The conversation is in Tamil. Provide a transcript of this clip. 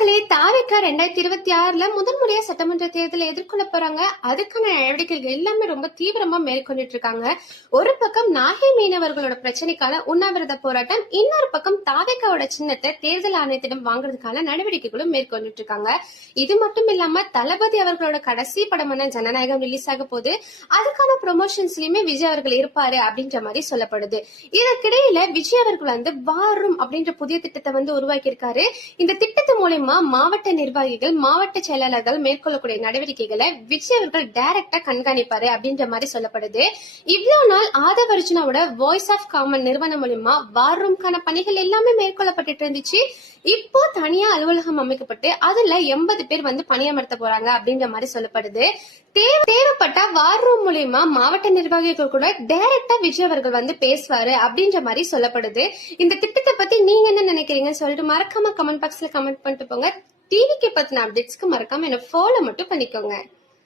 மக்களே, தாவேக்கா 2026ல முதல் முறையா சட்டமன்ற தேர்தலை எதிர்கொள்ள போறாங்க. அதுக்கான நடவடிக்கைகள் எல்லாமே ரொம்ப தீவிரமா மேற்கொண்டுட்டு இருக்காங்க. ஒரு பக்கம் நாகை மீனவர்களோட பிரச்சனைக்கான உண்ணாவிரத போராட்டம், இன்னொரு பக்கம் தாவேக்காவோட சின்னத்தை தேர்தல் ஆணையத்திடம் வாங்குறதுக்கான நடவடிக்கைகளும் மேற்கொண்டுட்டு இருக்காங்க. இது மட்டும் இல்லாம தளபதி அவர்களோட கடைசி படமான ஜனநாயகம் ரிலீஸ் ஆக போது அதுக்கான ப்ரொமோஷன்ஸ்லயுமே விஜய் அவர்கள் இருப்பாரு அப்படின்ற மாதிரி சொல்லப்படுது. இதற்கிடையில விஜய் அவர்கள் வாரும் அப்படின்ற புதிய திட்டத்தை உருவாக்கி இருக்காரு. இந்த திட்டத்தை மூலமா மாவட்ட நிர்வாகிகள், மாவட்ட செயலாளர்கள் மேற்கொள்ளக்கூடிய நடவடிக்கைகளை விஜய் அவர்கள் டைரக்டா கண்காணிப்பாரு அப்படின்ற மாதிரி சொல்லப்படுது. இவ்வளவு நாள் ஆதவ் அர்ஜுனாவோட வாய்ஸ் ஆஃப் காமன் நிறுவனம் மூலமா வார் ரூம்கான பணிகள் எல்லாமே மேற்கொள்ளப்பட்டு இருந்துச்சு. இப்போ தனியா அலுவலகம் அமைக்கப்பட்டு அதுல 80 பேர் பணியமர்த்த போறாங்க அப்படின்ற மாதிரி சொல்லப்படுது. தேவைப்பட்ட வார் ரூம் மூலமா மாவட்ட நிர்வாகிகள் கூட டைரக்டா விஜய் அவர்கள் பேசுவாரு அப்படின்ற மாதிரி சொல்லப்படுது. இந்த திட்டத்தை பத்தி நீங்க என்ன நினைக்கிறீங்கன்னு சொல்லிட்டு மறக்காம கமெண்ட் பாக்ஸ்ல கமெண்ட் பண்ணிட்டு போங்க. டிவிக்கு பத்தின அப்டேட்ஸ்க்கு மறக்காம என்ன ஃபாலோ மட்டும் பண்ணிக்கோங்க.